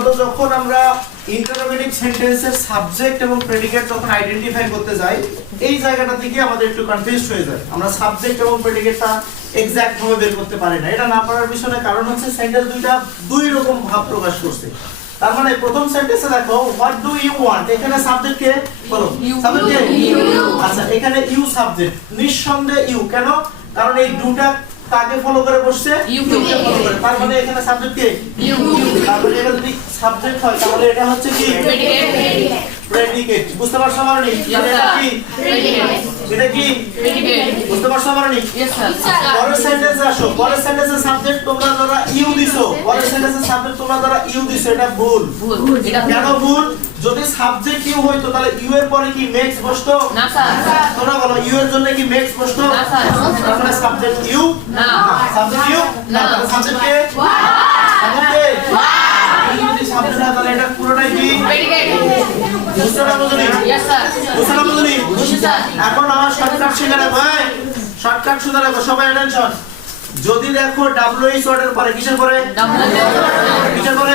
যখন আমরা ইন্টারোগেটিভ সেন্টেন্সের সাবজেক্ট এবং প্রেডিকেট যখন আইডেন্টিফাই করতে যাই এই জায়গাটা থেকে আমাদের একটু কনফিউজ হয়ে যায়। আমরা সাবজেক্ট এবং প্রেডিকেটটা এক্সাক্ট ভাবে বের করতে পারি না। এটা না পারার পিছনে কারণ হচ্ছে সেন্টেন্স দুই রকম ভাব প্রকাশ করছে। তার মানে প্রথম সেন্টেন্সে দেখো হোয়াট ডু ইউ ওয়ান্ট, এখানে সাবজেক্ট কে বলো, সাবজেক্ট কে ইউ। আচ্ছা এখানে ইউ সাবজেক্ট, নিঃসন্দেহে ইউ। কেন? কারণ এই ডুটা কাকে ফলো করে বসছে, ইউ কে ফলো করে। তার মানে এখানে সাবজেক্ট কে ইউ। তাহলে এটা যদি সাবজেক্ট হয় তাহলে এটা হচ্ছে কি প্রেডিকেট। বুঝতে পারছো মানে এটা কি প্রেডিকেট, এটা কি প্রেডিকেট। বুঝতে পারছো মানে পরের সেন্টেন্সে আসো। পরের সেন্টেন্সের সাবজেক্ট তোমরা যারা ইউ দিছো, পরের সেন্টেন্সের সাবজেক্ট তোমরা যারা ইউ দিছো, এটা ভুল। এটা কেন ভুল? যদি সাবজেক্ট ইউ হইতো তাহলে ইউ এর পরে কি মেক্স বসতো না স্যার। তোমরা বলো ইউ এর জন্য কি মেক্স বসতো না স্যার। তার মানে সাবজেক্ট ইউ না, সাবজেক্ট ইউ না, তাহলে সাবজেক্ট কে সাবজেক্ট কে যদি সাবজেক্ট হয় তাহলে এটা পুরোটাই কি প্রেডিকেট। বুঝতে না বুঝলি? Yes sir. বুঝতে না বুঝলি? বুঝছি স্যার। এখন আমার শর্টকাট শিখে রাখো। হ্যাঁ শর্টকাট শুনে রাখো সবাই, অ্যাটেনশন। যদি দেখো ডব্লিউএইচ ওয়ার্ডের পরে কিসের পরে, কিসের পরে,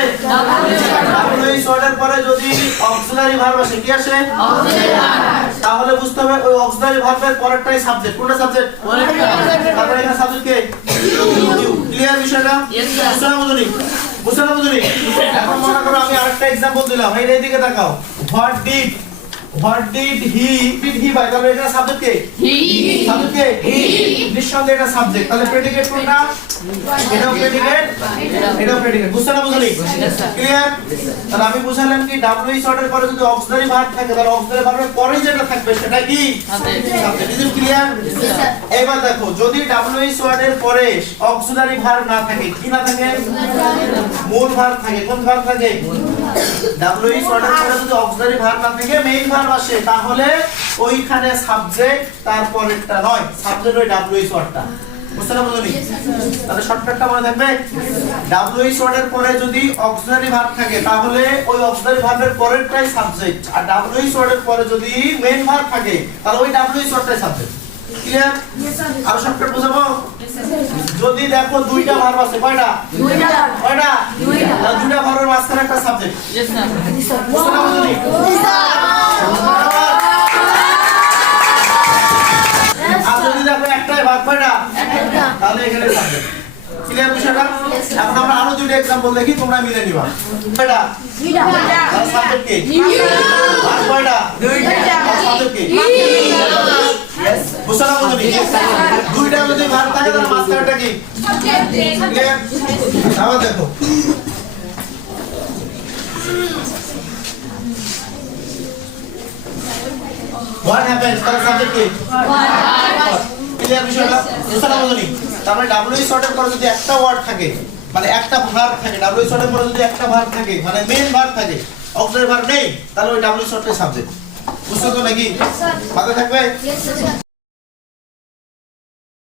ডব্লিউএইচ ওয়ার্ডের পরে যদি অক্সিলারি ভার্ব আসে, কি আসে, তাহলে বুঝতে হবে ওই অক্সিলারি ভার্বের পরেরটাই সাবজেক্ট। কোনটা সাবজেক্ট? তারপরে এখানে সাবজেক্ট কে ইউ। ক্লিয়ার বিষয়টা? বুঝতে না বুঝলি? বুঝতে না বুঝলি? এখন মনে করো আমি আরেকটা एग्जांपल দিলাম। এই দিকে তাকাও। What did he buy? তাহলে এটা সাবজেক্ট কে হি। সাবজেক্ট কে হি। নিঃসন্দেহে এটা সাবজেক্ট। তাহলে প্রেডিকেট কোনটা? এটাও প্রেডিকেট, এটাও প্রেডিকেট। বুঝতে না বুঝলি? ক্লিয়ার? তাহলে আমি বুঝালাম কি ডব্লিউএইচ ওয়ার্ডের পরে যদি অক্সিলারি ভার্ব থাকে তাহলে অক্সিলারি ভার্বের পরে যেটা থাকবে সেটা কি সাবজেক্ট। Is it clear? এবার দেখো যদি ডব্লিউএইচ ওয়ার্ডের পরে অক্সিলারি ভার্ব না থাকে, কি না থাকে, মূল ভার্ব থাকে। কোন ভার্ব থাকে? ডব্লিউএইচ ওয়ার্ডের পরে যদি অক্সিলারি ভার্ব না থাকে মেইন ভার্ব আসে, তাহলে ওইখানে সাবজেক্ট তারপরেরটা নয়, সাবজেক্ট ওই ডব্লিউএইচ ওয়ার্ডটা। বুঝতে না বুঝলি? তাহলে শর্টকাটটা মনে থাকবে। ডব্লিউএইচ ওয়ার্ডের পরে যদি অক্সিলারি ভার্ব থাকে তাহলে ওই অক্সিলারি ভার্বের পরেরটাই সাবজেক্ট, আর ডব্লিউএইচ ওয়ার্ডের পরে যদি মেইন ভার্ব থাকে তাহলে ওই ডব্লিউএইচ ওয়ার্ডটাই সাবজেক্ট। ক্লিয়ার? আর শর্টকাট বুঝাবো। যদি দেখো দুইটা ভার্ব আছে, কয়টা? দুইটা। কয়টা? দুইটা। আর দুইটা ভার্বের মাঝখানে একটা সাবজেক্ট। Yes sir. বুঝতে না বুঝলি? আর যদি দেখো একটাই ভার্ব, কয়টা? একটা। তাহলে এখানে সাবজেক্ট। ক্লিয়ার বিষয়টা? এখন আমরা আরো দুইটা एग्जांपल দেখি, তোমরা মিলে নিবা। কয়টা? দুইটা। তাহলে সাবজেক্ট কি ভার্ব কয়টা? দুইটা। সাবজেক্ট কি ইয়েস। বুঝতে না বুঝলি? দুইটা যদি ভার্ব থাকে তাহলে মাঝখানেটা কি সাবজেক্ট। ক্লিয়ার? আবার দেখো what happens, তার সাবজেক্ট কি what। ক্লিয়ার বিষয়টা? বুঝতে না বুঝলি? তারপরে ডব্লিউএইচ ওয়ার্ডের পরে যদি একটা ওয়ার্ড থাকে, মানে একটা ভার্ব থাকে, ডব্লিউএইচ ওয়ার্ডের পরে যদি একটা ভার্ব থাকে, মানে মেইন ভার্ব থাকে, অক্সিলারি ভার্ব নেই, তাহলে ওই ডব্লিউএইচ ওয়ার্ডটাই সাবজেক্ট। বুঝছো তো নাকি? মাথায় থাকবে?